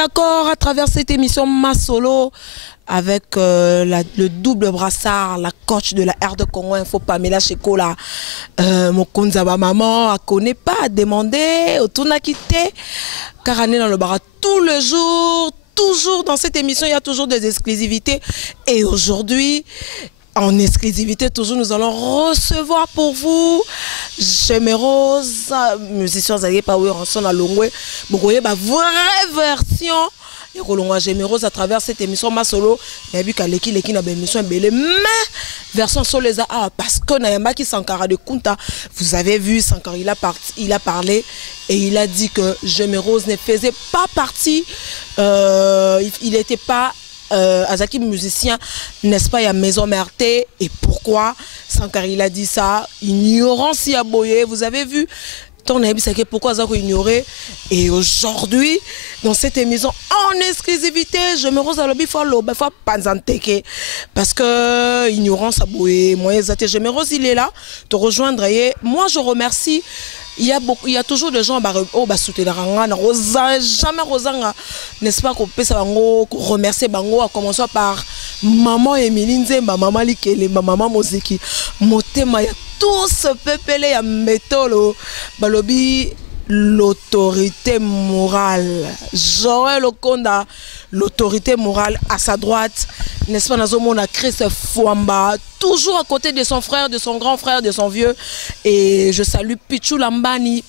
d'accord à travers cette émission Masolo avec le double brassard, la coach de la Air de Congo Info Pamela Chekola. Mon konzaba maman, elle connaît pas à demander, autour n'a quitté, car elle est dans le bar tout le jour, toujours dans cette émission, il y a toujours des exclusivités. Et aujourd'hui, en exclusivité, toujours nous allons recevoir pour vous Jemerose, musicien Zagé Paoué, Ranson à Longwe, vous voyez ma vraie version. Et Rolonga Jemerose à travers cette émission Masolo, il y a vu qu'Aleki Leki n'a pas émission belé, mais version solo les a parce que Nayambaki Sankara de Kunta, vous avez vu Sankara il a parlé et il a dit que Jemerose ne faisait pas partie, il n'était pas Azaki musicien, n'est-ce pas, il y a Maison Merte. Et pourquoi Sankara il a dit ça? Ignorance y a boyé, vous avez vu. Pourquoi ça ignorer? Et aujourd'hui, dans cette émission en exclusivité, je me rose à l'objet parce que ignorance a boué. Moi, je me rose, il est là, te rejoindre. Et moi, je remercie. Il y a toujours des gens qui soutenir jamais Rosanga, n'est-ce pas, qu'on peut remercier Bango, à commencer par maman Emiline Zemba, maman Likele, maman Mozeki, Motema, tout ce peuple à métolo, balobi l'autorité morale. Joël Okonda, l'autorité morale à sa droite, n'est-ce pas, Nazomo a créé ce Fouamba, toujours à côté de son frère, de son grand frère, de son vieux. Et je salue Pichou Lambani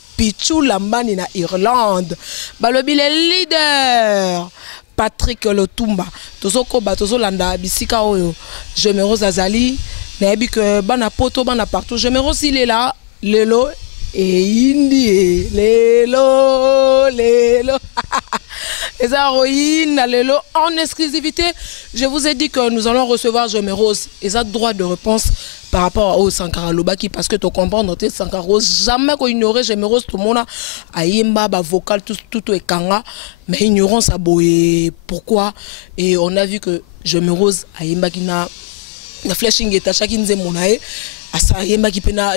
na Irlande. Balobi les leaders. Patrick Lotumba, Tozo Landa, Bisika Oyo, Jemerose Azali, Nabi que Bana Poto, Bana partout. Jemerose il est là, Lelo et Indi, Lelo. Les héroïnes, Lelo en exclusivité. Je vous ai dit que nous allons recevoir Jemerose. Ils ont droit de réponse par rapport au Sankara Lobaki parce que tu comprends, notre Sankara jamais qu'on ignorait Jemerose, tout le monde a yemba, vocal, tout est kanga, mais ignorance a boé. Pourquoi? Et on a vu que Jemerose a yemba qui n'a flashing et tacha qui nous monae. Asa yemba qui peut na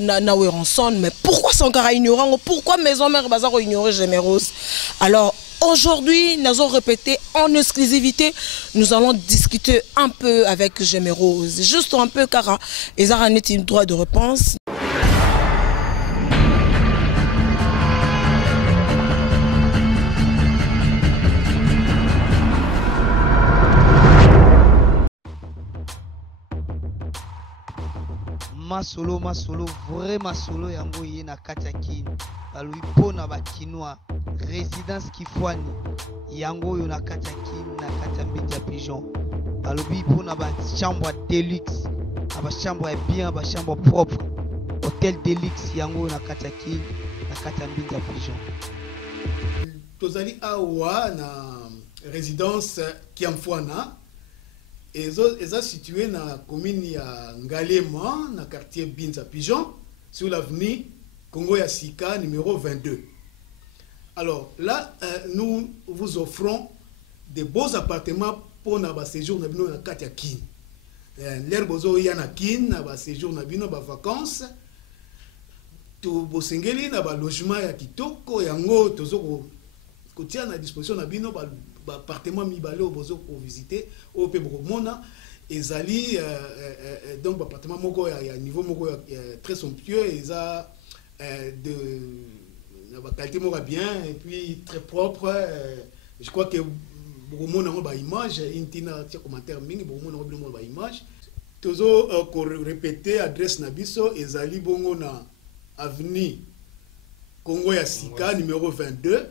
ensemble, mais pourquoi Sankara ignorant? Pourquoi Maison Mère Bazar ignorer Jemerose? Alors aujourd'hui, nous allons répéter en exclusivité, nous allons discuter un peu avec Jemerose, juste un peu car ils ont un droit de réponse. Masolo, vrai masolo yango yena katiakini. Balui pona bakinois, résidence Kifwani. Yango yo na katiakini na katiambiti ya pigeon. Balui pona ba chambre deluxe. Ba chambre bien, ba chambre propre. Hôtel deluxe yango na katiakini na katiambiti ya pigeon. Tozali awa na résidence Kiamfwana. Et ça situé dans la commune ya Ngalema, dans le quartier Binza Pigeon, sur l'avenue Congo Yassika, numéro 22. Alors là, nous vous offrons des beaux appartements pour notre séjour dans le quartier Kin. L'air bozo yana Kin, notre séjour dans les vacances. Tout bosengeli na ba logement ya kitoko yango tozo ko tia na disposition na bino ba appartement mibale au bozo pour visiter au pe mona ezali donc appartement moko ya niveau moko très somptueux et ça de la qualité moko bien et puis très propre. Je crois que beaucoup mona ba image intina tia commentaire mingi beaucoup mona ba image tozo ko répéter adresse na biso ezali bongo na avenue Congo ya Sika numéro 22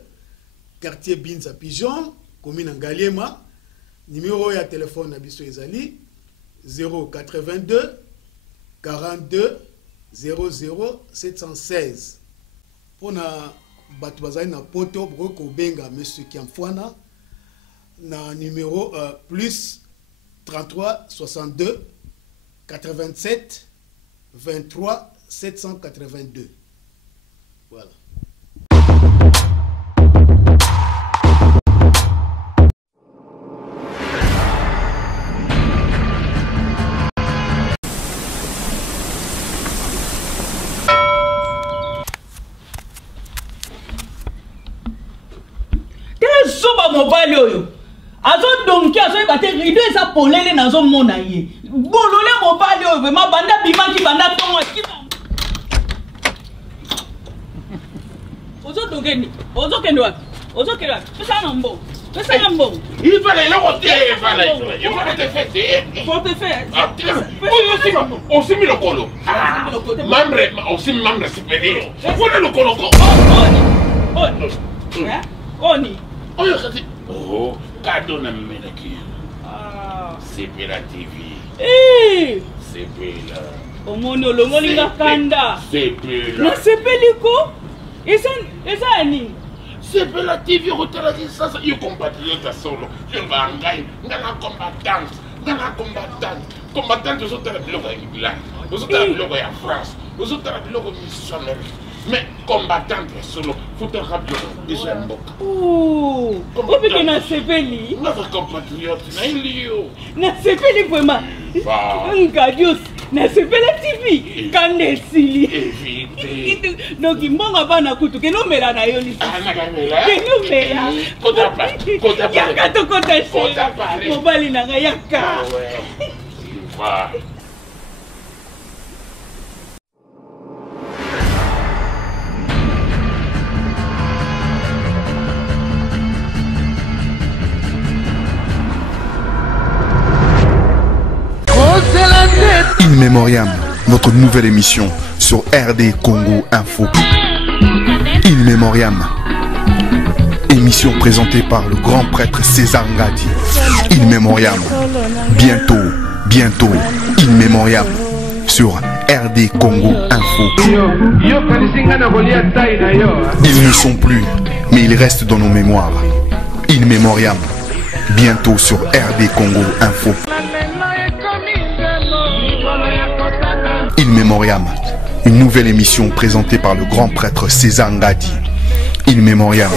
quartier Binza Pigeon commune Ngalema. Numéro ya téléphone na biso ezali 082 42 00 716. Pour na batu bazali na poto ko benga monsieur Kiamfwana na numéro plus 33 62 87 23 782. Voilà. mobali oyo. Azo donc azo ibate rido esa polele nazo mona ye. Bolole mobali oyo vraiment banda bimaki banda tongo kiba. Ozo dongeni. Ozo kendo wapi? Ozo kendo wapi? Pesa nambo. Pesa nambo. Il va aller là où il va aller. Il va te faire. Faut te faire. On s'est mis le colo. Membre, aussi membre supérieur. Voilà le colo. Oni. Oh, cadeau na menaki. C'est Bella TV. C'est Bella. Omono longolinga kanda. C'est Bella. Na sepeliko. Esa ani. C'est Bella TV rotala ça yo compatriote solo. Je vais engager ngana combattante. Combattante aux autres biloko ya Bilal. Aux autres biloko ya France. Aux autres biloko missionnaire. Mais combattante solo, faut te rappeler déjà un boc. Oh, vous que na sepeli. Notre compatriote, na ilio. Na sepeli vraiment. Ngadios, na sepeli TV. Kande sili. Éviter. Donc mbonga bana kutu ke no mela na yo lisi. Ah na kamela. Ke no mela. Kota pa. Yaka to kota shi. Mobali na nga yaka. Ouais. Va. In Memoriam, notre nouvelle émission sur RD Congo Info. In Memoriam, émission présentée par le grand prêtre César Ngadi. In Memoriam, bientôt, In Memoriam sur RD Congo Info. Ils ne sont plus, mais ils restent dans nos mémoires. In Memoriam, bientôt sur RD Congo Info. In Memoriam, une nouvelle émission présentée par le grand prêtre César Ngadi. In Memoriam.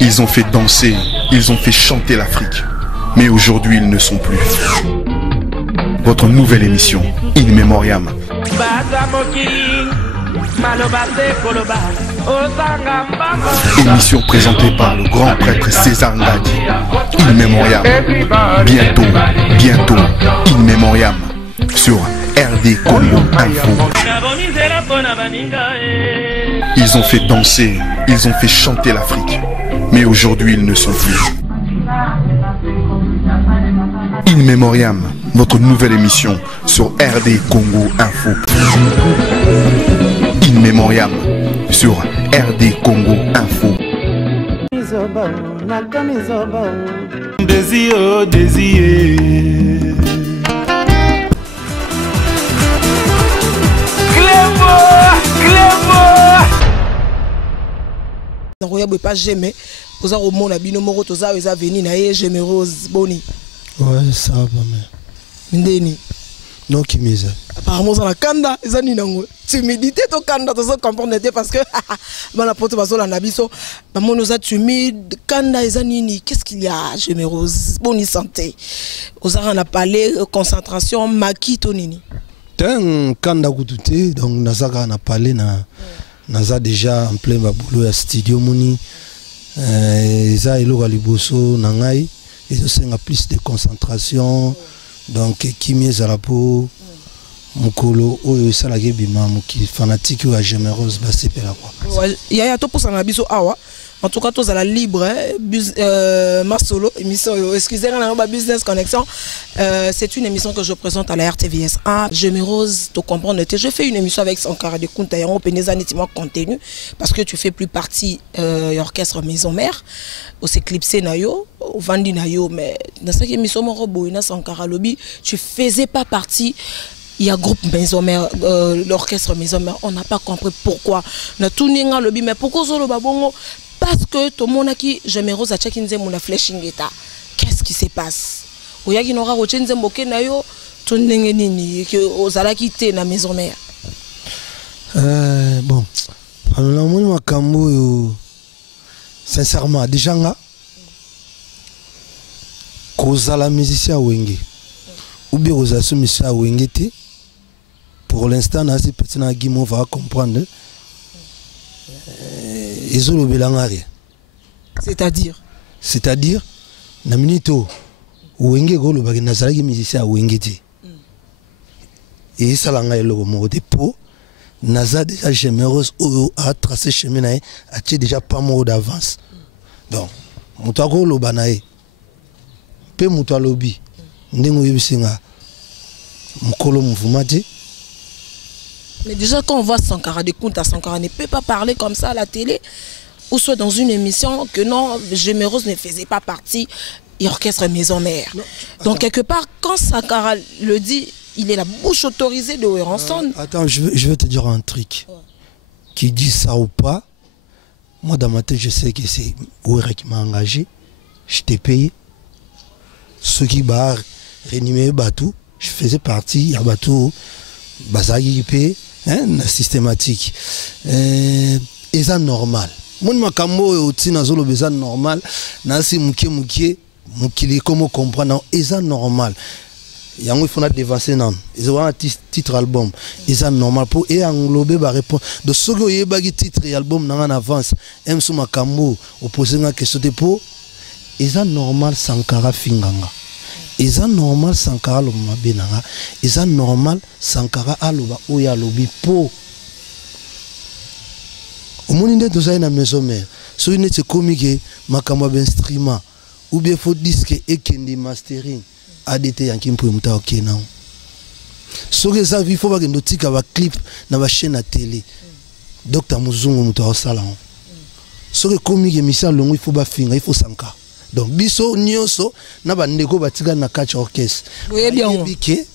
Ils ont fait danser, ils ont fait chanter l'Afrique. Mais aujourd'hui, ils ne sont plus. Votre nouvelle émission, In Memoriam. Émission présentée par le grand prêtre César Ngadi. In Memoriam. Bientôt, In Memoriam sur RD Congo Info. Ils ont fait danser, ils ont fait chanter l'Afrique. Mais aujourd'hui, ils ne sont plus. In Memoriam, notre nouvelle émission sur RD Congo Info. In Memoriam sur RD Congo Info. Pas jamais. Vous avez au monde abino moro toza eza veni na ye Gémérose boni. Ouais, ça va mais. Ndeni. Non qui mise. Apparemment ça la kanda eza ni nango. Timidité to kanda to comprendre parce que bana poto baso la nabiso ba monoza timide kanda eza nini qu'est-ce qu'il y a Gémérose boni santé. Ozara na parler concentration maki to nini. Ten kanda kututé donc nazaka na parler na naza déjà en plein boulot à studio moni ça eloko liboso na ngai ezosenga plus de concentration donc kimi ezala po mukolo oyo esalaki bima muki fanatique oyo ya Gémérose basepela quoi yaya toposa na biso awa en tout cas tozala libre Masolo émission excusez-moi business connexion c'est une émission que je présente à la RTVS 1 Gémérose to comprendre je fais une émission avec Sankara de Kunta yango peneza netiment contenu parce que tu fais plus partie orchestre maison mère au s'éclipser na yo au vandi na yo mais dans cette émission mo boina Sankara lobby tu faisais pas partie. Il y a groupe maison mère l'orchestre maison mère on n'a pas compris pourquoi na tuninga lobby mais pourquoi solo babongo parce que tout le monde a qui Gémérose a checké mon flashing état. Qu'est-ce qui se passe? Oya qui n'aura reçu nzembo ke na yo to ndenge nini que ozala quitté na maison mère. Bon, alors moi makambo sincèrement déjà nga kozala musicien wenge ou bien kozala musicien wenge te pour l'instant na si petit na Guimau va comprendre ezolo belangare. C'est-à-dire na minito wenge golo bagi nazalaki musicien wenge ti. Et ça langa eloko mo de po naza déjà généreuse a tracé chemin na a déjà pas mot d'avance. Donc mutako lo banae pe mutalobi ndengo yebisinga mukolo muvumati. Mais déjà quand on voit Sankara de Kunta Sankara ne peut pas parler comme ça à la télé ou soit dans une émission que non, Géméreuse ne faisait pas partie et orchestre Maison Mère. Donc quelque part quand Sankara le dit, il est la bouche autorisée de Weranson. Attends, je vais te dire un truc. Qui dit ça ou pas, moi dans ma tête je sais que c'est Ouere qui m'a engagé, je t'ai payé. Ceux qui barrent réanimer Batou, je faisais partie, à Batou, Bazagi payé, systématique. Et ça normal. Moi makambo oti nazolo beza normal, nasi mukie mukili comme comprendre, et ça normal. Yango il faut dévancer nan. Ils ont un titre album. Et ça normal pour et englober ba réponse. De ce que y bagi titre et album nan en avance. Em sou makambo opposé nga question de po. Et ça normal Sankara finganga. Et ça normal Sankara lo mabenanga. Et ça normal Sankara aloba oya lobi po. Au monde de ça na maison mère. So une te comique makambo ben streamer ou bien faut disque et kendi mastering. ADT yanki mpo muta okena. Soke ça il faut ba kendo tika ba clip na ba chaîne à télé. Dr Muzungu muta osala. Soke comique émission longo il faut ba finga, il faut sanka. Donc biso nyonso na ba ndeko batika na catch orchestre. Oui bien. Bike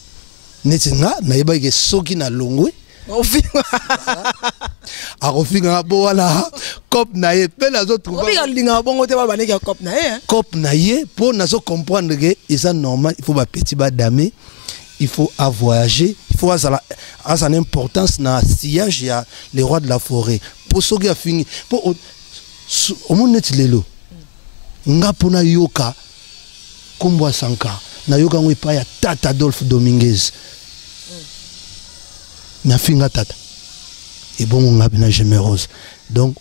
netinga na yeba ke soki na longo. A refinga bo wala cop na ye pe na zo trouver. Obi linga bongo te ba baneki cop na ye. Cop na ye pour na zo comprendre que c'est normal, il faut ba petit ba damé, il faut à voyager, il faut à sa importance na sillage ya les rois de la forêt. Pour ce qui a fini pour au monde net lelo. Nga pona yoka kombo sanka na yoka ngwe pa ya Tata Adolphe Dominguez. Na finga tata et bon on a bien Géméreuse donc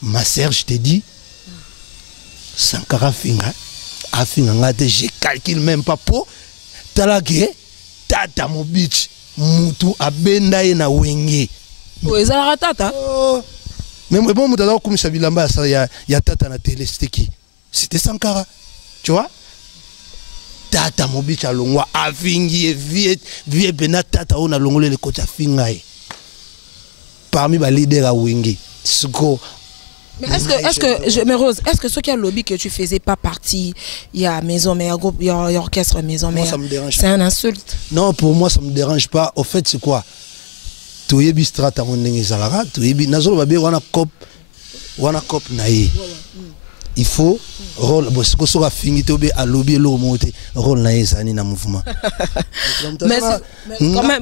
ma sœur je te dis Sankara finga a finga ngate je calcule même pas pour talake tata mo beach mutu abenda ye na wenge ezala tata même bon mutu comme ça bilamba ça ya tata na télé c'était Sankara tu vois. Tata mobicha longwa afingi vie bena tata ona longole le kocha fingai parmi les leaders à Wengi. Mais est-ce que Géméreuse, est-ce que ceux qui ont lobby que tu faisais pas partie, il y a Maison Mère, il y a orchestre Maison Mère, c'est un insulte? Non, pour moi ça me dérange pas. Au fait c'est quoi? Tu es bistrata mon ndenge zalara, tu es bi nazolo babe wana cop naïe. Il faut rôle parce que ça finit to be à lobby lo monter rôle naïe ça ni na mouvement. Mais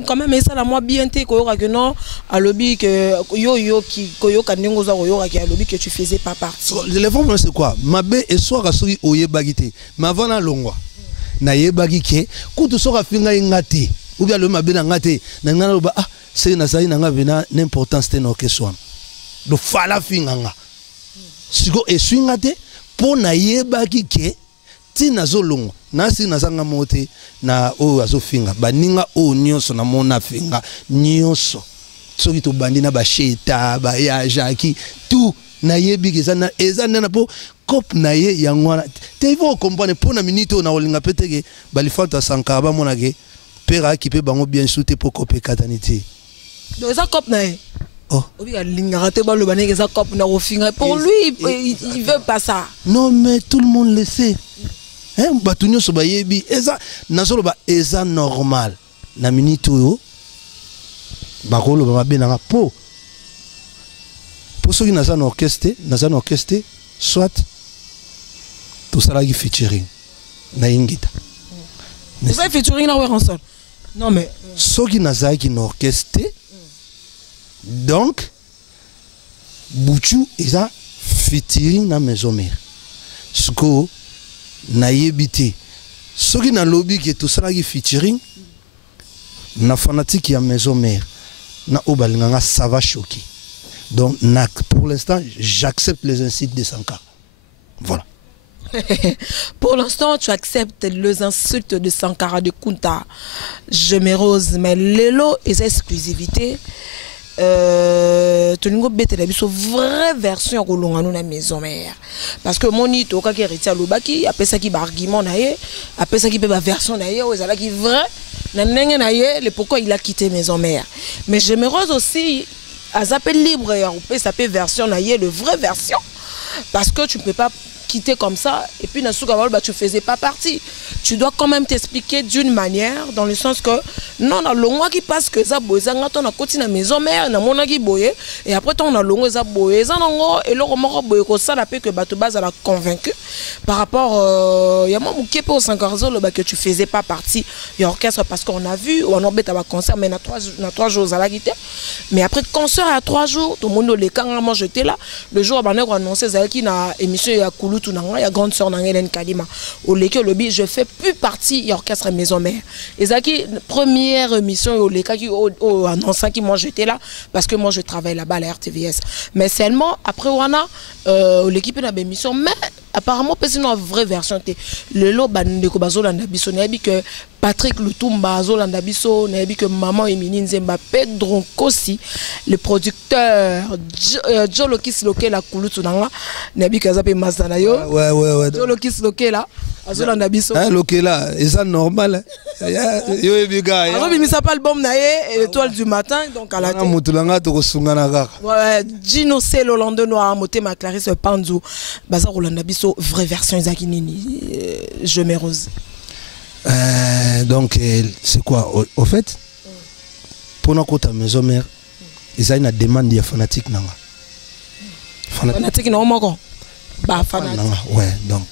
quand même ça la moi bien té ko que non à lobby que yo qui koyo kanengo za koyo ki à lobby que tu faisais pas partie. Le problème c'est quoi? Mabe et soir soki oye bagité. Ma vana longwa. Na ye bagike kutu soka finga ngati. Ou bien le mabe na ngati na ngana ba c'est na ça na ngavena n'importance te no keswan. Do fala finga nga. Siko eswingate po na yebaki ke ti nazolongo nasi nazanga mote na o azofinga baninga o nyonso na mona finga nyonso soki to bandina ba sheta ba ya jaki tout na yebiki ezana na po cop na ye yangwana te vo comprendre po na minute na olinga peteke balifanta Sankara ba mona ke pera ki pe bango bien souté po copé kataniti donc ça cop na ye. Oh. Pour lui, il veut pas ça. Non, mais tout le monde le sait. Hein, Batunyo Sobayebi, eza nazoloba eza normal. Na minute yo, bakolo ba benanga po. Pour ceux qui n'ont orchestre, soit tout ça là qui featuring na ingita. Vous avez featuring là où ensemble. Non mais ceux qui n'ont orchestre. Donc, Bouchou est à featuring na Maison Mère. Ce que na yebité. Ce qui na lobby qui est tout ça qui featuring, na fanatique ya Maison Mère, na obalinganga ça va choquer. Donc, pour l'instant, j'accepte les insultes de Sankara. Voilà. Pour l'instant, tu acceptes les insultes de Sankara de Kunta. Je me rose, mais Lelo et sa exclusivité. Tu n'as pas la vraie version de la maison mère. Parce que mon ito, quand il retient le baki, après ça qui est argument, après ça qui est la version, qui est vrai, le pourquoi il a quitté maison mère. Mais je me rose aussi à zapper libre et ça peut version, le vraie version. Parce que tu ne peux pas quitter comme ça et puis tu ne faisais pas partie. Tu dois quand même t'expliquer d'une manière, dans le sens que non, on a l'ongo qui passe que ça boye, on a continué la maison mère, on a mon qui boye et après on a l'ongo ça boye, et là on boye comme ça, que bateau base a convaincu par rapport il y a moi qui peut au 5 heures que tu faisais pas partie de l'orchestre parce qu'on a vu on a bête à concert mais na 3 jours à la guitare mais après concert à 3 jours tout le monde les quand moi j'étais là le jour où on a annoncé ça qui na émission ya Kulutu na ya grande sœur na Hélène Kalima au leke lobby je fais plus partie de l'orchestre maison mère et ça qui première émission au leka qui au annoncé qui moi j'étais là parce que moi je travaille là-bas à la RTVS mais seulement après on a l'équipe de l'émission mais apparemment c'est une vraie version le lot de Kobazolanda biso que Patrick Lutumba Zolanda biso que maman Emily Nzemba Pedro Kosi le producteur Jolokis Lokela Kulutu nanga nabi kazape masana yo ouais Jolokis Lokela Zolanda biso Lokela et ça normal yo ebiga alors il s'appelle album naé l'étoile du matin donc à la tête mutulanga to kosungana kaka ouais Gino Selo Lando Noir Motema Clarisse Panzu baza Rolanda biso vraie version Isaki Nini je me rose. Donc c'est quoi au fait pour notre côté maison mère ils ont une demande de fanatique nanga fanatique non moko ba fanatique ouais donc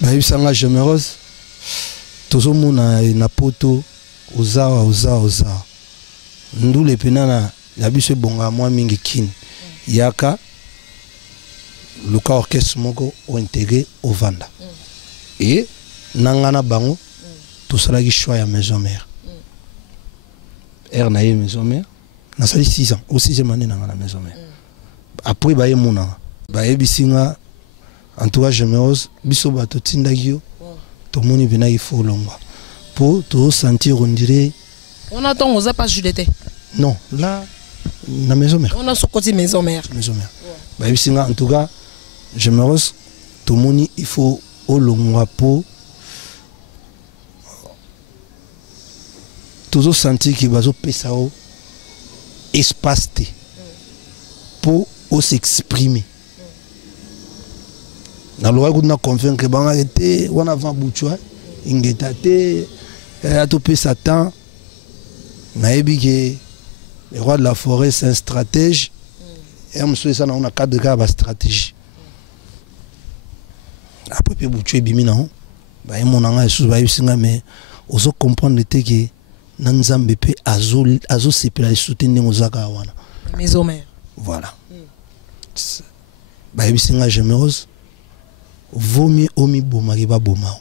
bah bisanga je me rose toujours mona na poto ozawa ndule penana ya biso bonga moi mingi kin yaka le cas orchestre moko o intégré au Vanda et nangana bango tout ça qui choix à maison mère naie maison mère na sali 6 ans au 6e année nangana maison mère après baye mona baye bisinga en tout cas je me rose biso bato tindagio to moni bina il faut longa pour te sentir on dirait on attend aux pas Juliette non là na maison mère on a ce côté maison mère baye bisinga en tout cas je me rose to moni il faut au longa pour toujours sentir qu'il va se passer au espace pour s'exprimer. Na loi qu'on convaincu que banga était on avant bouchoua ingetate a topé Satan na ebi le roi de la forêt c'est un stratège et on se ça on a cadre de stratégie après pe bouchoua bimina ba monanga sous ba yusinga mais oso comprendre que Nanzambe pe azo sepela soutenir mozaka wana maison mère voilà ba bisinga généreuse vaut mieux omi boma ki ba boma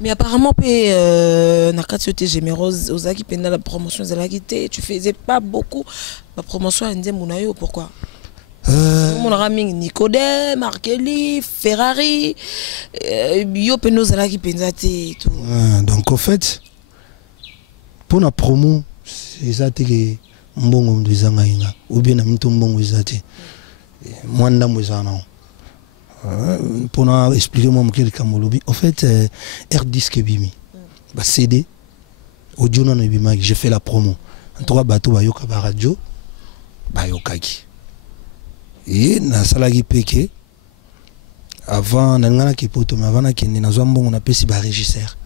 mais apparemment pe na kati yote généreuse ozaki pendant la promotion de la guitare tu faisais pas beaucoup la promotion ndembo na yo pourquoi mon ami Nicodème, Markelly, Ferrari, yo pe nos ala ki penzate tout donc en fait pour la promo c'est ça que mbongo ndizanga inga ou bien amito mbongo izati mwanda mwezana pour na expliquer moi quel kamolobi en fait R disque bimi ba CD audio na bima j'ai fait la promo en trois bateaux ba yoka ba radio ba yokaki et na salagi peke avant na ngana ki poto mais avant na kende na mbongo na pesi ba régisseur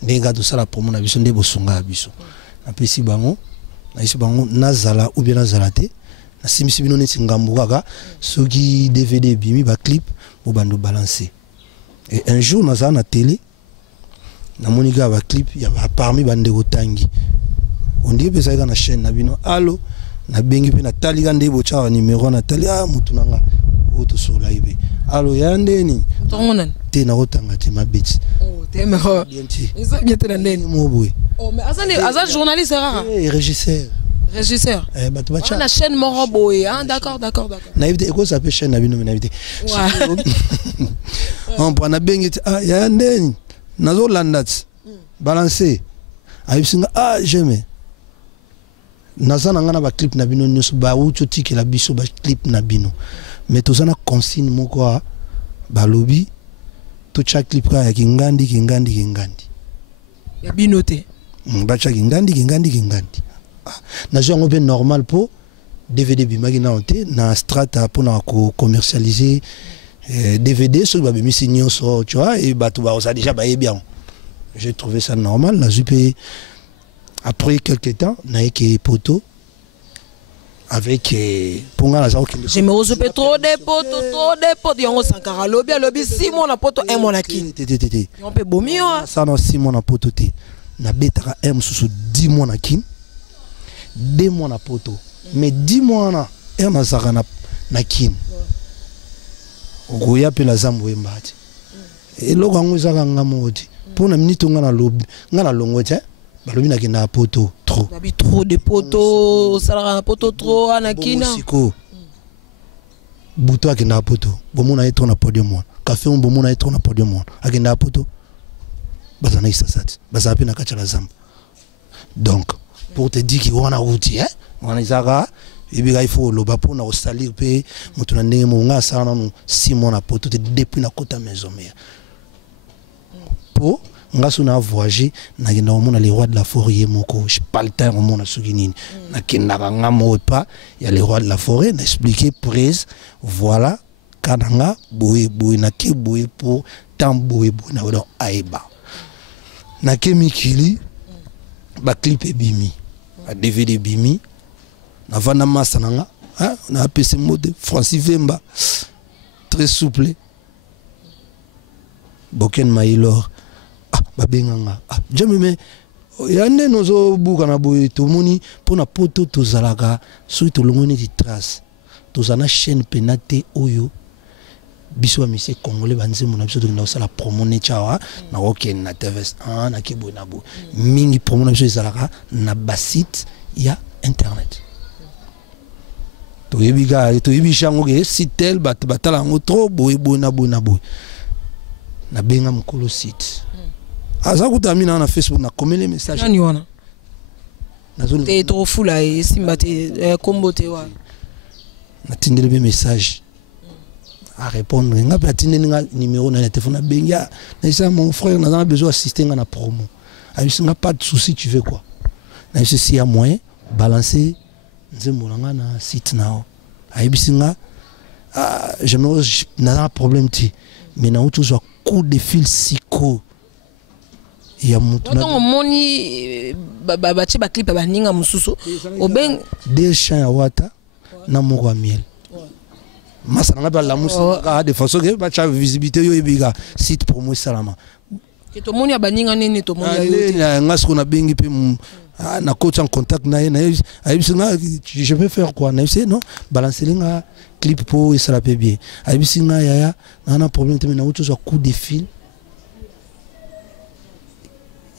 ndenga to sala promo na biso nde bosunga biso na pesi bango na isi bango nazala ou bien nazala te na simisi bino neti ngambo kaka soki DVD bimi ba clip bo bando balancer et un jour nazala na télé na monika ba clip ya parmi bande kotangi on dit pesa na chaîne na bino allo na bengi pe na tali ga ndebo cha numéro na tali mutu nanga auto so live allo yande ni tongonan te na otanga te mabeti ça bien te ndeni mo boy oh mais azan journaliste rare régisseur Régisseur. Bato bacha. On a chaîne Morobo hein, d'accord. Naïvité et quoi ça peut chaîne nabino naïvité. Ouais. On prend na bengi ah ya ndeni. Nazo landat. Balancer. Aïbsinga ah jamais. Nazana ngana ba clip nabino nyusu ba ucho tiki la biso ba clip nabino. Mais tozana consigne moko ba lobby to chaque clip ka ya kingandi. Ya binoté. Bacha kingandi. Na jo ngobe normal po DVD bimagi na onte na strata pour na ko commercialiser DVD sur ba bimisi nyonso tu vois et bato ba ça déjà ba bien. J'ai trouvé ça normal na jupe après quelques temps na yeke poto avec ponga la zaki. Je me rose trop des potes yango sankara lobby 6 mois na poto 1 mois na ki. On peut bomio ça na 6 mois na poto te. Na betaka M sous 10 mois na ki. 2 mois na poto. Mais 10 mois na M zaka na ki. Ogoya pe la zambo embati. Et loko ngo zaka ngamoti. Pour na minute ngana lobby ngana longo te. Balobi na kina poto trop. Babi trop de poto, ça poto trop anakina. Siko. Buto akina poto. Bomona eto na podium. Café on bomona eto na podium. Akina poto. Bazana isasat. Bazapi na kacha la zamba. Donc pour te dire qu'on a outil hein, on a zara ibiga il faut loba pour na ostali pe mutuna ndenge mo nga sana no 6 mois na poto te depuis na kota maison mère. Po nga suna voyager na kenda mona les rois de la forêt moko je pas le temps mona suginini na kenda nga mo pas il y a les rois de la forêt d'expliquer prise voilà kananga boye na ke boye pour tant boye na odo aiba na ke mikili ba clip e bimi ba DVD bimi na vana masa nanga hein na apesi mode Francis Vemba très souple Boken Mailor ah babenganga ah jamais mais yande nozo buka na boye to moni pona poto to zalaka so to longoni di trace to zana chaîne penate oyo biso monsieur congolais banze mona biso to na sala promo ne chawa na oken na TV1 na kibo na bo mingi promo na biso zalaka na basit ya internet to yebi chango ke sitel batala ngo trop boye na boye na benga mukolo site aza kutamina na Facebook na komele message nani wana te trop fou là et simbate combo te wa na tindele be message à répondre nga pa tindele nga numéro na téléphone na benga na ça mon frère n'a besoin d'assister na promo n'a pas de souci tu veux quoi na si y a moyen balancer nzembo nga na site nao ayibisinga je me n'a problème ti mais na toujours coup de fil psycho ya mutu na donc moni bache ba clip ba ninga mususu obeng des champs ya wata na moko miel masa nga ba la musika de façon que ba cha visibilité yo ebiga site pour moi salama que to moni ba ninga nene to moni ya ngasko na bengi pe na coach en contact na je peux faire quoi na non balancer nga clip pour ça la peut bien abisinga ya na problème te na autre chose coup de fil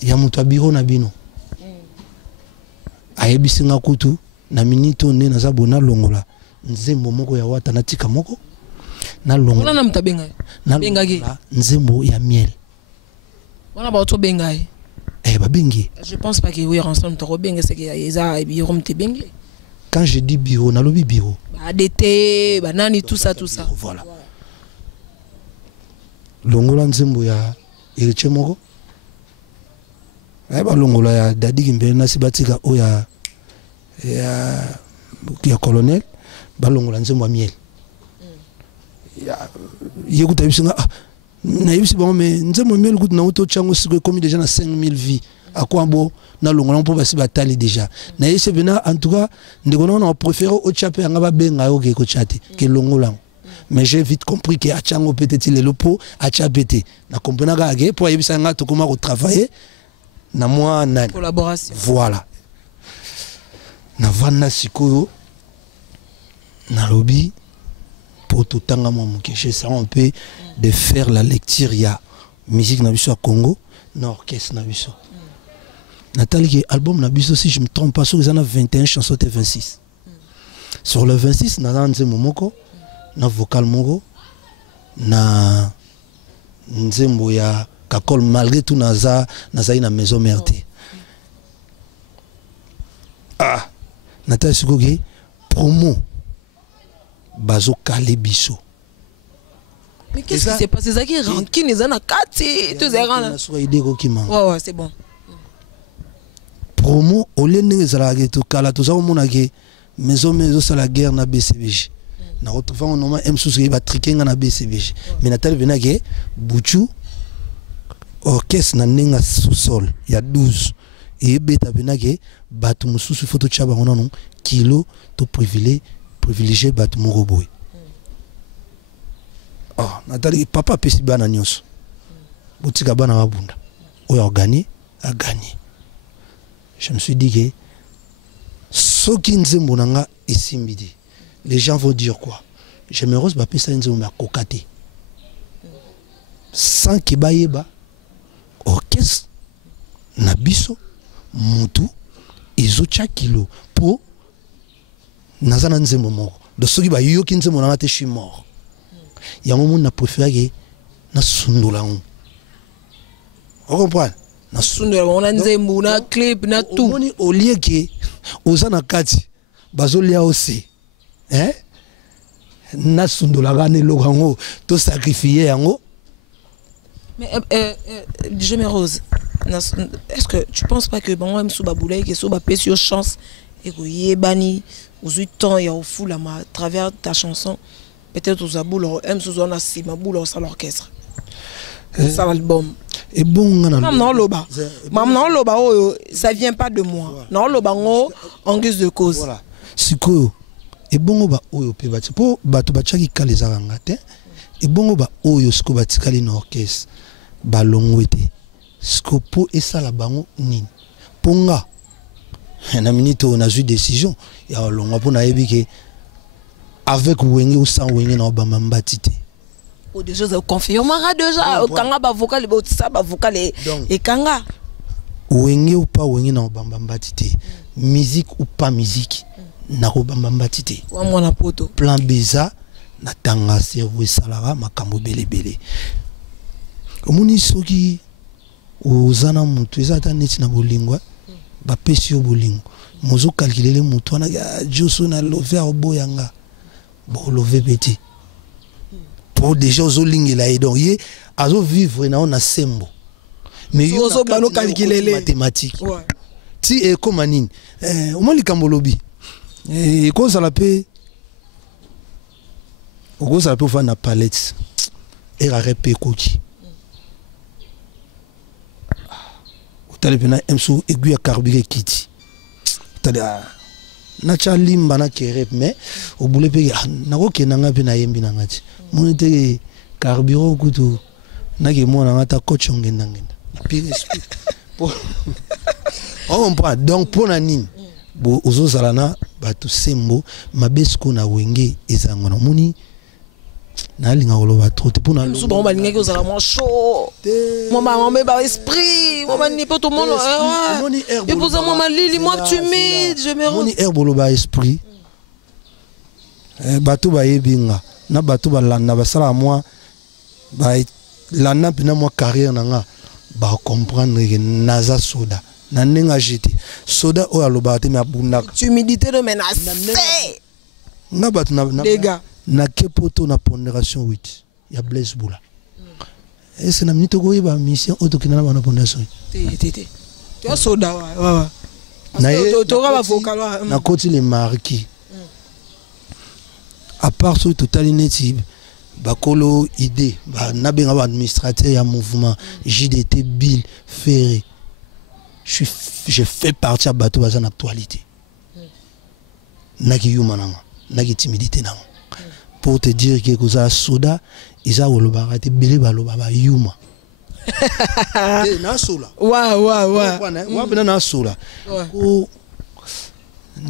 ya mutu biro na bino ayebisinga kutu na minito ne na zabona longola nzembo moko ya wata na tika moko na longola na mtabenga na bengagi nzembo ya miel wana ba to benga babengi je pense pas que oui ensemble to benga c'est que eza biro mtebengi quand je dis bureau na lobi bureau ADT banani tout ça voilà longola nzembo ya iriche moko ba longola ya dadi kimbe na sibatika o ya colonel ba longola nzembo ya miel ya yekuta bisinga na yibisi bon mais nzembo miel kutu na auto chango siko comme déjà na 5000 vies à quoi bon na longola mpo basi batali déjà na yese bena en tout cas ndeko na préféré au chape nga ba benga yo ke ko chate ke longola mais j'ai vite compris que a chango peut-être le lopo a chapete na comprendre ga ke pour yibisa nga to comment travailler na moi na collaboration voilà na vana sikoyo na lobby pour tout tanga mo mukeshe ça on peut de faire la lecture ya musique na biso Congo na orchestre na biso Nathalie, album Nabiso, si je me trompe pas, sur les 21 chansons, 26. Sur le 26, na nzembo moko, na vocal moko, na nzembo ya kakol malgré tout naza na maison merde. Ah, Nathalie Sikoge, promo, bazo kale biso. Mais qu'est-ce qui s'est passé? C'est ça qui rentre, qui n'est en kati, tout ça rentre. Ouais, c'est bon. Promo, au lieu de nous tout kala, tout ça au monde que maison c'est la guerre na BCBG. Na retrouvé on normal M sous qui va triquer na BCBG. Mais Nathalie vena que Bouchou orchestre na nenga sous-sol, il y a 12. Et beta vena que batu mususu photo chaba on non kilo to privilégié batu moroboy. Ah, Nathalie papa pesi bana nyos. Boutika bana wabunda. Oya a gagné. Je me suis dit que ce qui nous a ici, les gens vont dire quoi? J'aimerais que ça nous a cocaté. Sans que baïeba, orchestre, nabiso, mutu, izocha kilo, pour nazana nzembo mort. De ceux qui ba yo qui nzembo na te je suis mort. Il y a un moment où on a préféré que na sundula on. Vous comprenez? On a nzembo, na clip, na tout. Au lieu que ozana kati bazolia aussi. Hein? Na sundula gane logango to sacrifier yango. Mais je me rose. Est-ce que tu penses pas que bon même sous baboulay que sous bapé sur chance et que yebani aux 8 ans et au fou là à travers ta chanson peut-être aux aboulons même sous on a si maboulons à l'orchestre. Ça l'album. Et bon non loba. Maman loba ça vient pas de moi. Non loba en guise de cause. Voilà. Siko et bon ba oyo pe bati po bato bachaki kaleza ngate et bon ba oyo siko batikali na orchestre balongwete. Scopo et ça la bango nini ponga na minute on a eu décision ya longa pona yebi avec wenge ou sans wenge na obama mbatite ou des choses confirmera déjà kanga ba vocal ba ça ba vocal et kanga wenge ou pas wenge na obama mbatite musique ou pas musique na obama mbatite wa mwana poto plan beza na tanga cerveau salara makambo belebele omoni soki ozana mutu ezata neti na bolingwa ba pesi yo bolingo mozo calculer mutu wana joso na love oboyanga bo love petit pour déjà ozolingela et donc ye azo vivre na sembo mais yo ozo balo calculer les mathématiques ti e comme nini omoni kambolobi e ko ça la pe ogo ça peut faire na palette et répé koki talibina emsu aiguille carburé kiti tada na chalimba na kerep mais au boule pe na ko kenanga pe na yembi na ngati monite carburé kutu na ke mona ngata coach ngenda pire pour on comprend donc pour na nini bo ozo salana batu sembo mabesko na wenge ezango na moni na linga oloba trop te pona so ba linga ke osala mo chaud moi ba esprit moi ni pas tout le monde et pour ça moi lili moi timide je me moni herbolo ba esprit bato ba yebinga na bato ba landa ba sala moi ba landa pina moi carrière nanga ba comprendre que naza soda na nenga jeté soda o aloba te me abunda humidité de menace na bato na les gars na kepoto na pondération 8 ya Blaise Boula et c'est na minute ko yeba mission autokina na pondération tu as soda wa na to ba vocal na koti les marquis à part ce total inutile bakolo idée ba na benga ba administrateur ya mouvement JDT Bill Ferré je fais partie à bateau bazan actualité na ki yumananga na ki timidité nanga pour te dire que ça soda isa wolobara te bele baloba ba yuma na sola wa bena na sola ko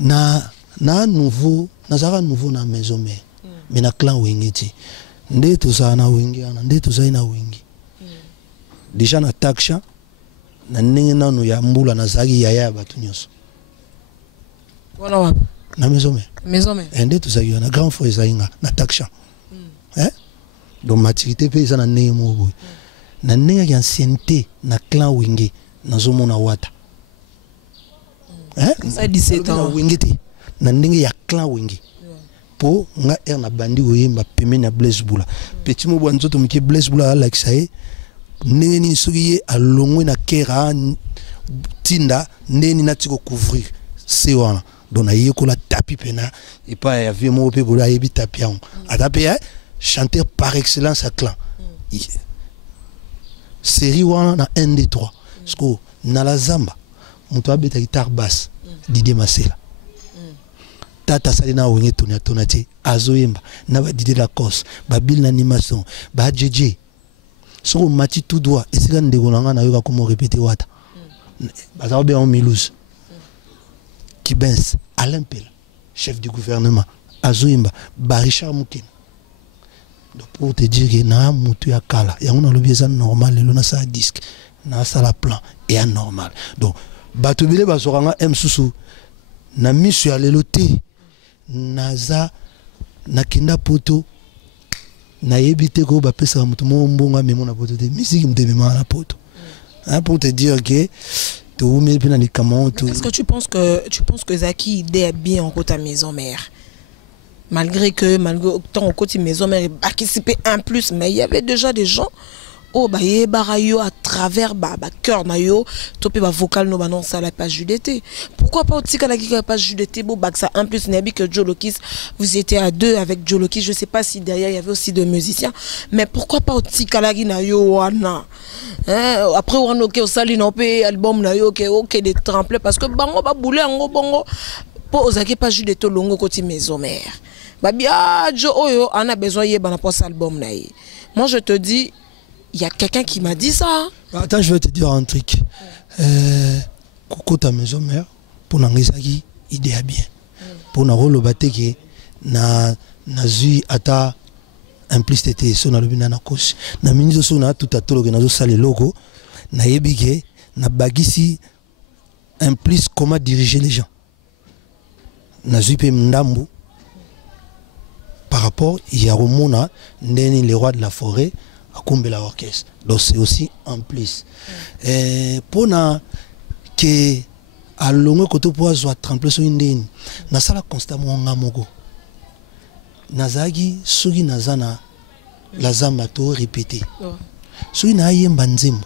na nouveau na zara nouveau na maison mais na clan wengeti nde to za na wengi ana nde to za na wengi déjà na taksha na ndenge nanu ya mbula na zaki yaya ya batu nyonso wana wapi na maison mère ende tozaki na grand frère zainga na taksha donc maturité pe eza na ndenge moko boye na ndenge ya ancienneté na clan wenge nazomona wata ça 17 ans wenge te na ndenge ya clan wenge po nga na bandi oyemba pembeni ya Blaise Bula petit mo bwa nzoto mike Blaise Bula alakisa ye ndenge nini soki ye alongwe na kera tinda ndenge nini nati kocouvrir se wana donc nayekola tapi pena epa ya vie moko mpe bola ayebi tapi yango ata mpe chanteur par excellence à clan série wana na 1 2 3 parce que na la zamba moto abeta guitare basse Didier Masela tata sali na wenge tona te azoyemba na ba Didier Lacoste ba Bill na animation ba JJ soko mati tout droit esika ndeko nanga na yoka komo répéter wata baza bien en Milouz Kibens Alain Pell chef du gouvernement azoyemba ba Richard Moukene. Donc pour te dire que na mutu ya kala yango na lobi eza normal lelo na sa disque na sa la plan et anormal donc bato bile bazoranga msusu na misu ya lelo te naza na kinda poto na yebite ko ba pesa mutu mo mbonga memo na poto te musique mteme na poto pour te dire que tu mets bien les camons. Est-ce que tu penses que Zaki est bien en côté maison mère? Malgré tant au côté maison mère il participait un plus, mais il y avait déjà des gens oh bah yé barayo à travers bah cœur nayo topé bah vocal no bah non ça la page JDT. Pourquoi pas aussi quand la page JDT bon bah ça un plus n'habit que Joe Lokis vous étiez à deux avec Joe Lokis, je sais pas si derrière il y avait aussi de musiciens, mais pourquoi pas aussi kalagi nayo wana après on ok au sali non pe album nayo ok des tremplés parce que bango ba boule ngo bongo pour osaki pas JDT longo côté maison mère. Bah bien Joe oyo on a besoin yé bah pour cet album naï. Moi je te dis il y a quelqu'un qui m'a dit ça. Attends, je vais te dire un truc. Koko ta maison mère, pour n'angisaki, idée à bien. Pour n'avoir le bâté qui na zui ata implicité sur na lobina na coach. Na ministre sur na tout à tout le na zo sale logo. Na yebige na bagisi implique comment diriger les gens. Na zui pe mndambu par rapport il y a Romona ndeni les rois de la forêt. À la orchestre. Donc c'est aussi en plus. Pour que à longue côté pour avoir tremper sur une ligne, na sala constamment ngamogo. Nazagi sugi nazana la zamba to répéter. Sugi na yemba nzembo.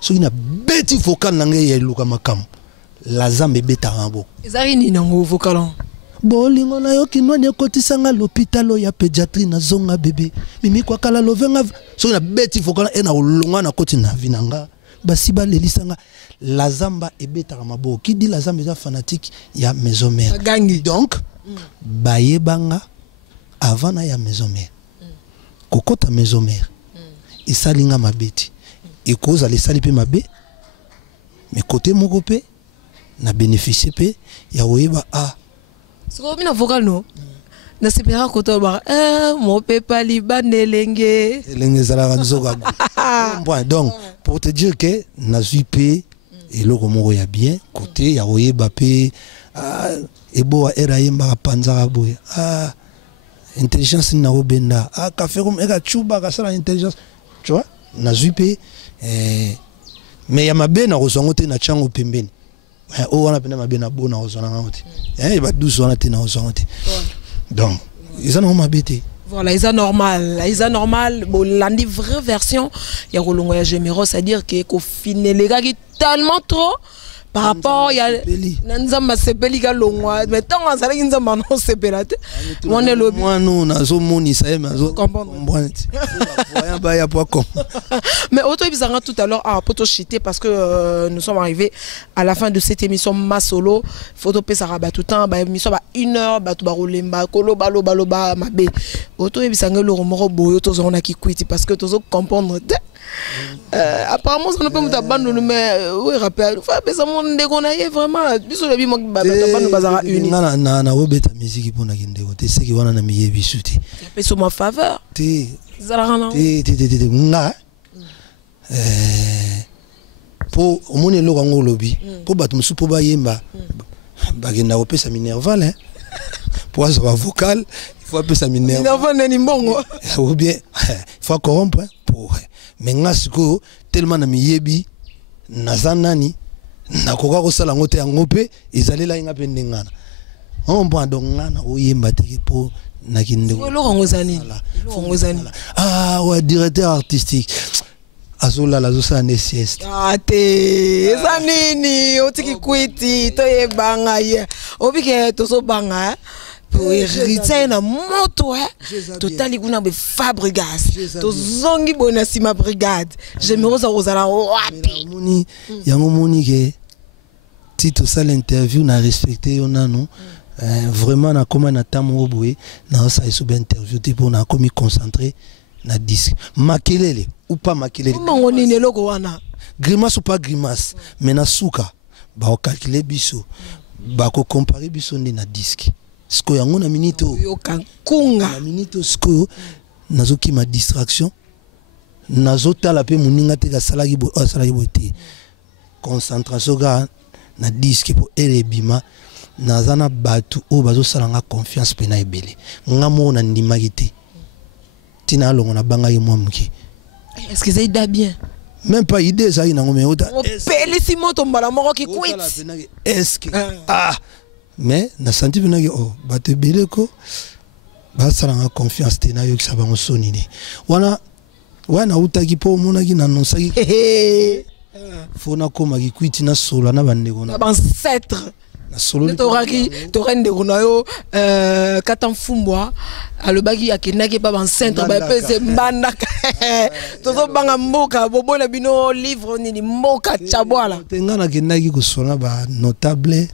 Sugi na beti vocal nange yeluka makam. La zamba beta rambo. Ezari ni nango vocal. Bolingo na yo kinwa ne kotisanga l'hôpital ya pédiatrie na zonga bébé mimi kwa kala lovenga so na beti fokala ena olonga na koti na vinanga basiba lelisanga la zamba ebeta mabo qui dit la zamba est fanatique ya maison mère donc bayebanga avant na ya maison mère kokota maison mère isalinga mabeti et cause ali sali pe mabe mais côté moko pe na bénéficier pe ya oyeba c'est comme une vocal non na sepera koto ba mon papa libanais lengue zala nzoga bon donc pour te dire que na zuipé et le moko ya bien côté ya oyeba pe ebo era yemba panza boya intelligence na obenda café comme eka chuba ka sala intelligence tu vois na zuipé mais ya mabe na kozongote na chango pembeni. On a bien bon donc ils ont m'habité. Voilà, ils sont normal. Bon, la vraie version, il y a Rolongo et Gémero, c'est-à-dire que finit les gars qui tellement trop par rapport il y a Nanzamba sepeli ga longwa mais tant on sala Nanzamba non sepelate on est lobby moi non nazo moni ça mais nazo comprendre ba ya pas comme mais auto bizarre tout à l'heure à poto chité parce que nous sommes arrivés à la fin de cette émission ma solo photo pe saraba tout temps ba émission ba 1 heure ba to ba rolemba kolo baloba mabe auto bizarre le romoro boyo to zona ki quit parce que to comprendre apparemment ça ne peut pas abandonner mais oui rappel faut besoin monde qu'on vraiment biso le bimo bano bazara uni na obeta musique pour na kende ko te ce qui wana na miye bisuti pe sur ma faveur te zara na te nga pour au monde lo kango lobby pour bato musu pour ba yemba bagenda opesa minerval hein pour avoir vocal il faut appeler ça minerval nani mbongo ou bien il faut corrompre pour mais ngasiko tellement na miyebi nazanani nakoka ko sala ngote ngope izalela inga pendengana on prend donc ngana oyemba te pour na kinde ah ouais directeur artistique azola la zosa ne sieste ate zanini otiki kwiti to yebanga ye obike to so banga pour hériter na moto totali kuna be Fabregas to zongi bonasi ma brigade j'aimerais ça rozala wapi moni yango moni ke tito ça l'interview na respecté onano vraiment na comment na tamo boye na ça iso ben interview tipo na komi concentré na disque makelele ou pas makelele comment on est loko wana grimace ou pas grimace mais na suka ba calculer biso ba ko comparer biso ndi na disque sko yango na minito yo kankunga na minito sko nazoki ma distraction nazotala pe muninga te ka salaki bo te concentration ga na disque pour elebima nazana batu o bazo salanga confiance pe na ebele ngamo na ndimaki te tina longo na banga ye mwamuki est-ce que ça ida bien même pas idée ça ina ngome ota pelisi moto mbala moko ki quit est-ce que ah mais na senti bina ki oh batu ebele ko ba salanga confiance te na yo ki sabango soni ne wana utaki po mona ki na nonsaki fona koma ki quit na sola na bandeko na ancêtre solo toraki torende kunayo katan fumbwa alobaki akenaki pa ban centre ba pese mbanda tozo banga mboka bobo na bino livre ni mboka chabwala tengana kenaki kusona ba notable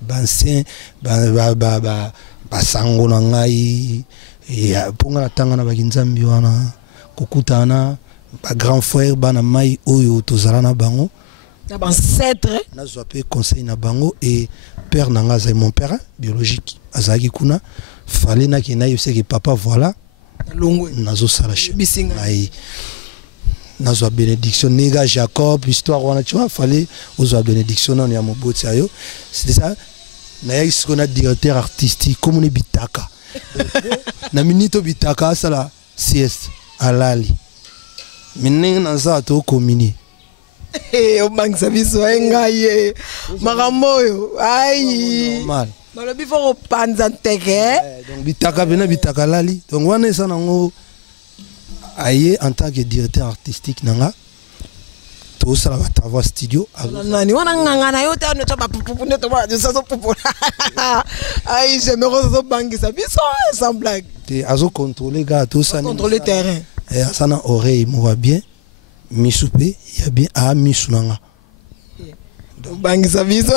ba ancien ba sango na ngai ya ponga na tanga na bakinzambi wana kokutana ba grand frère bana mai oyo tozala na bango ancêtre nazwa pe conseil na bango et père nanga c'est mon père biologique azaki kuna fallait na kina yose que papa voilà longo nazo sala ai nazwa bénédiction nega Jacob histoire wana tu vois fallait ozwa bénédiction na ya moboti ayo c'est ça na ya isko na directeur artistique comme ne bitaka na minito bitaka sala sieste alali mineng na za to komini obangisa biso engaye makamboyo ai malobi fo panza teke donc bitaka bena bitaka lali donc wana esa nango aye en tant que directeur artistique nanga to sala batava studio nani wana nganga yo te no toba pupu ne toba de ça so pupu ai j'aimerais so bangisa biso sans blague te azo contrôler ga to ça contrôler terrain et asana oreille mo va bien misoupe ya bien a misunanga bangisa biso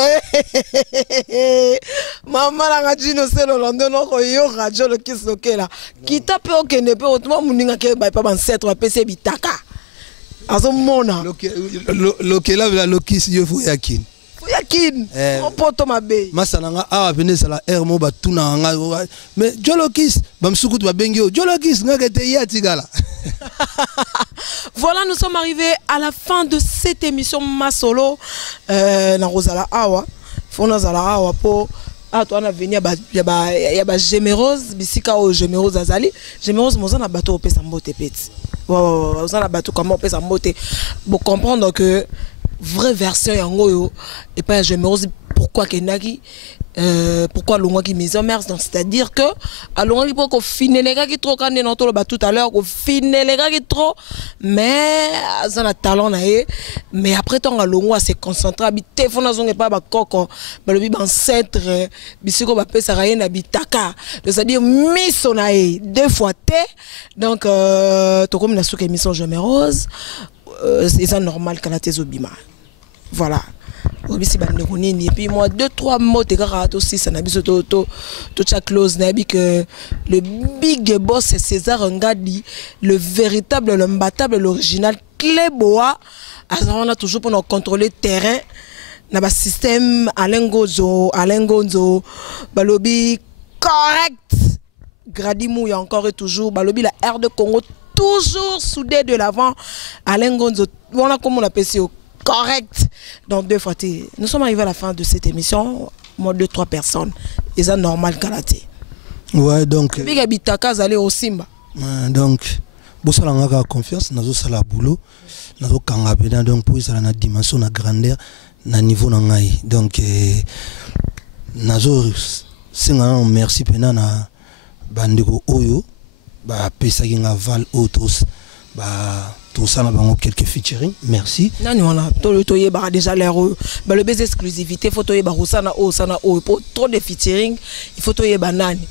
mama nanga jino selo londo noko yo radio le kisokela kita pe okende pe otuma muninga ke ba pa ancêtre ba pese bitaka azo mona lokela la lokis yo fu yakin poto mabe masananga awa penesa la air mo batuna nga mais jolokis bamsukutu babengi yo jolokis nga kete yatigala. Voilà, nous sommes arrivés à la fin de cette émission Masolo na Rosala Awa. Fona Zala Awa po ah toi on a venu ya ba gémérose bisika o gémérose azali gémérose mozana bateau pesa mbote peti. Wa ozana bateau comment pesa mbote. Pour comprendre que vraie version yango yo et pas gémérose pourquoi kenaki pourquoi l'on qui mise en mers donc c'est-à-dire que allons il faut qu'on finisse les gars qui trop quand on le bat tout à l'heure qu'on finisse les gars qui trop mais ça a talent naé mais après tant allons se concentrer habiter fond na zonge pas ba koko ba le bi ban centre bisiko ba pesa rien habitaka c'est-à-dire mission naé deux fois té donc to comme la souka émission Gémérose c'est ça normal quand la tezobima voilà. Et puis moi 2-3 mots te karato aussi ça n'a biso to chaque close n'a bi que le big boss c'est César Ngadi le véritable l'imbattable l'original Cléboa on a toujours pour nous contrôler terrain na ba système Alain Gonzo balobi correct Gradimou y a encore et toujours balobi la R de Congo toujours soudé de l'avant Alain Gonzo on a comme on appelle ça correct. Donc, deux fois, nous sommes arrivés à la fin de cette émission. Moi, 2-3 personnes. Et ça, normal, Kalaté. Ouais, donc. Big Abitaka, allez au Simba. Donc, si vous avez confiance, nous avons le boulot. Nous avons donc pour la dimension, la grandeur, le niveau. Donc, nous avons merci pour na bandeko oyo ba pesa kinga val autos ba tout ça na bango quelques featuring merci nani wana to yeba déjà l'air ba le baiser exclusivité photo yeba rusana o sana o pour trop de featuring il faut to yeba nani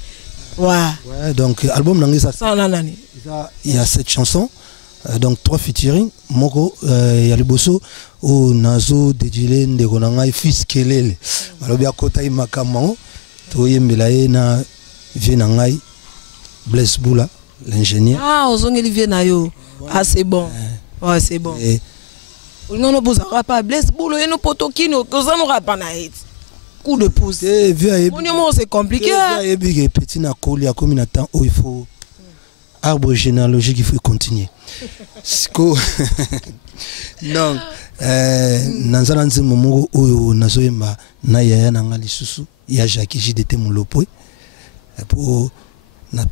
ouais donc album nangisa ça nani il y a 7 chansons donc 3 featuring moko ya liboso o nazo dédié ndeko na ngai fils kelele balobi akota imakamo to yembela na Vienangai, Blaise Boula, l'ingénieur. Ah, Ozongeli Vienayo. Ah, c'est bon. Ouais, c'est bon. Non, non, pas Blaise Boula, nous potokino, que ça n'aura pas naït. Coup de pouce. C'est compliqué. Petit na koli a comme temps où il faut arbre généalogique, il faut continuer. Donc, nanzala nzimo moko oyo nazoyemba na yaya na ngali susu ya Jacques JDT Mulopwe. Pour na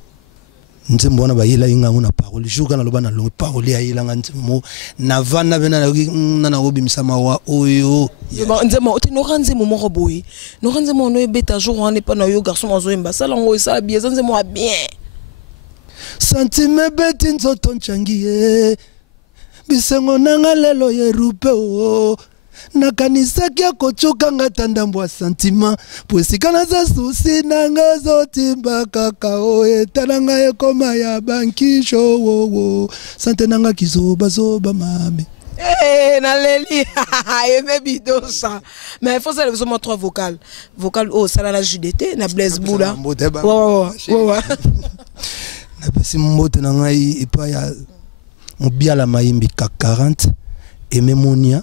nzembo na bayela inga na parole jour kana loba na longue parole ya ilanga nzembo na vana bena na obimisa mawa oyo nzembo otino kanzembo moko boy no kanzembo no beta jour on est pas na yo garçon mazo emba sala ngo sala bien nzembo a bien sentime beti nzoto nchangie bisengo nanga lelo yerupe o nakanisaki akochukanga tandambo ya sentima po esika naza susi nanga zotimba kaka o etalanga ekoma ya bankisho wowo sante nanga kizobazoba mame Naleli, aimé bidosa. Mais il faut ça les hommes trois vocales. Vocal oh ça la JDT na Blaise Boula. Ouais. Na pesi mbote na ngai epa ya mobiala maimbi ka 40 ememonia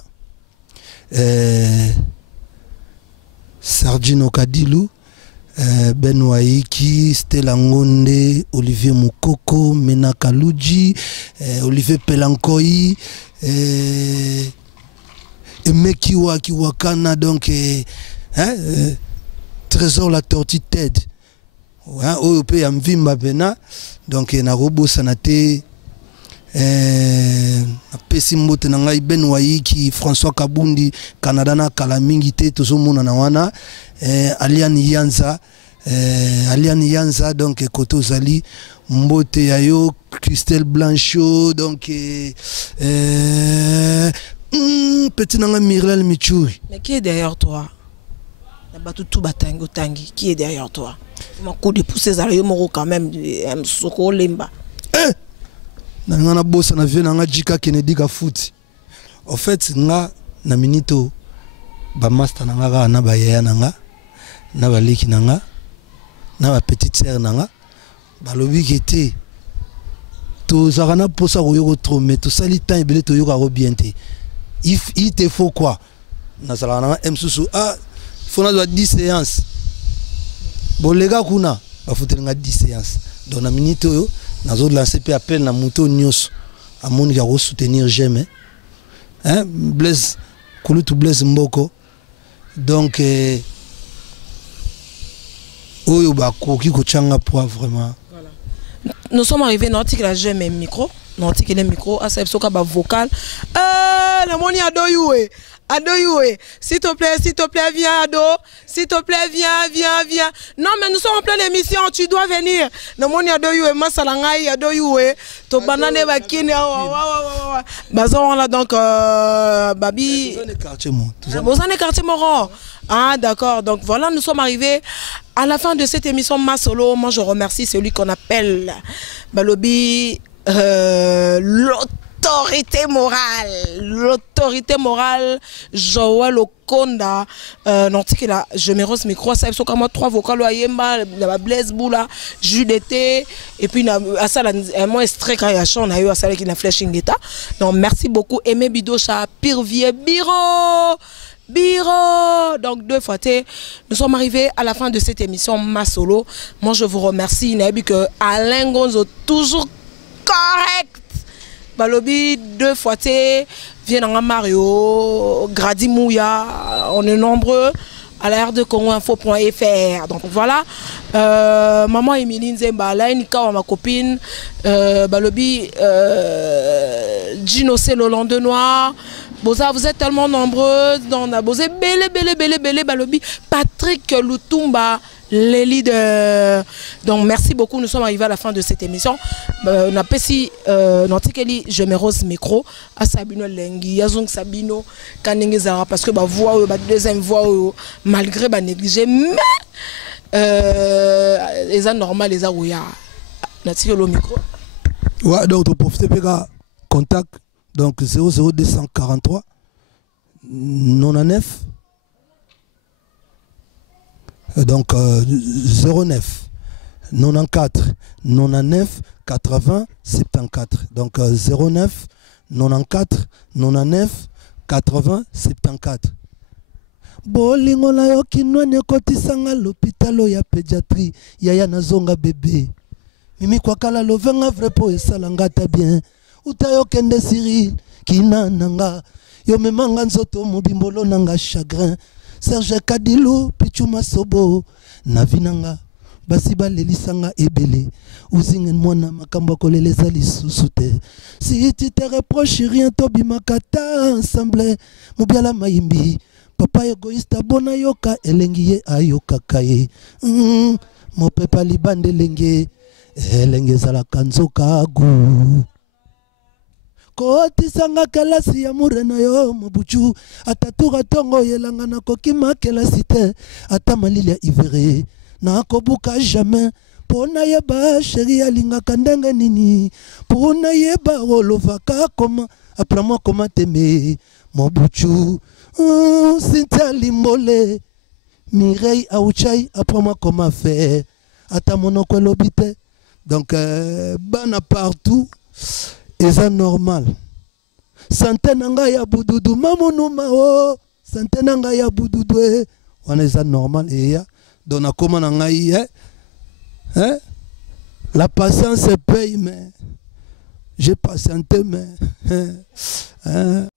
Sardino Kadilou, Ben Waiki, Stella Ngonde, Olivier Mukoko, Mena Kaluji, Olivier Pelankoi, Mekiwa Kiwakana, donc Trésor la tortue Ted. Au pays Amvimba Bena, donc Narobo Sanate. Pesi mbote na ngai Ben Waiki François Kabundi Canada na kalamingi te tozomona na wana Alian Yanza donc koto zali mbote ya yo Christelle Blanchot donc petit nanga Mirlel Michouri. Mais qui est derrière toi? Tout batango tangi qui est derrière toi? Mon coup de pouce ça yo moko quand même soko lemba. Na bossa na vie na Jika Kennedy ka foot. En fait nga na minito ba master na na ba yaya na ba leki na ba petite sœur na balobi kete to zarana posa ko trop mais to sali temps ebele to yoka ro bien te. If il te faut quoi na sala na msusu faut na 10 séances. Bon les gars kuna ba foutre nga 10 séances. Donc na minito yo nazo lancer pe appel na moto nyos amoni ya ko soutenir jamais Blaise Kulutu Blaise Mboko donc oyo ba koki ko changa poa vraiment. Voilà. Nous sommes arrivés dans l'article jamais micro, dans l'article micro à cette soka ba vocal la moni adoyoué. Adoyoué, s'il te plaît, viens, Ado. S'il te plaît, viens. Non, mais nous sommes en pleine émission, tu dois venir. Non, mon Adoyoué, ma salangaï, Adoyoué. To banane bakine, bazon là donc, Babi. Bozane quartier Moron. Ah, d'accord. Donc voilà, nous sommes arrivés à la fin de cette émission Masolo. Moi, je remercie celui qu'on appelle Balobi, l'autorité morale, Joël Okonda, là, je me rose micro, ça sont comme 3 vocales, Ayemba, Blaise Boula, JDT, et puis un moins extrait quand il y a chant, on a eu à ça qui n'a flashing d'état. Donc merci beaucoup, Aimé Bidocha, Pirvier, Biro. Donc 2 fois, nous sommes arrivés à la fin de cette émission Masolo. Moi je vous remercie, il n'a vu que Alain Gonzo toujours correct. Balobi 2 fois T, vient dans Mario, Gradi Mouya, on est nombreux à la RDCongoInfo.fr. Donc voilà, maman Emiline Zemba, là, Nika, ma copine, Balobi, Gino c'est le Londres Noir. Boza, vous êtes tellement nombreux, on a Bosé, Bélé, Balobi, Patrick Lutumba, les leaders. Donc merci beaucoup, nous sommes arrivés à la fin de cette émission. On a pessi, je me rose micro à Sabino Lengi, Yazong Sabino, Kanenge Zara, parce que ma voix, ma deuxième voix, malgré ma négligée, mais les anormales, les aouya. Nati le micro. Ouais, donc pour profiter, contact. Donc 00243 99 donc 09 94 99 80 74 donc 09 94 99 80 74 bolingo na yo kinwani ekotisanga l'hôpital ya pédiatrie yaya nazonga bébé mimi kwa kala lovenga vrai po esalanga ta bien Utayo kende Cyril, kina nanga, yo memanga nzoto mobimbolo nanga chagrin, Serge Kadilou, Pichuma Sobo, navinanga, basiba lelisanga ebele, uzingen mwana makamba koleleza lisusu te. Si tu te reproches rien tobi makata ensemble, mubiala maimbi, papa égoïste bona yoka elengiye ayoka kaye. Mopepa libande lenge, elenge zala kanzoka gu. Koti sanga kelasi ya murena yo mobuchu atatura tongo yelanga na kokima kelasi te ata malili ya ivere na kobuka jamais pona yeba sheri alinga kandenge nini pona yeba olovaka koma après moi koma teme mobuchu Cynthia Limbole Mireille Aouchai après moi koma faire ata monoko lobite donc bana partout et ça normal. Santé nanga ya bududu mamunu mao. Santé nanga ya bududu on est ça normal et ya dona comment nanga hein? La patience paye mais j'ai patienté mais hein?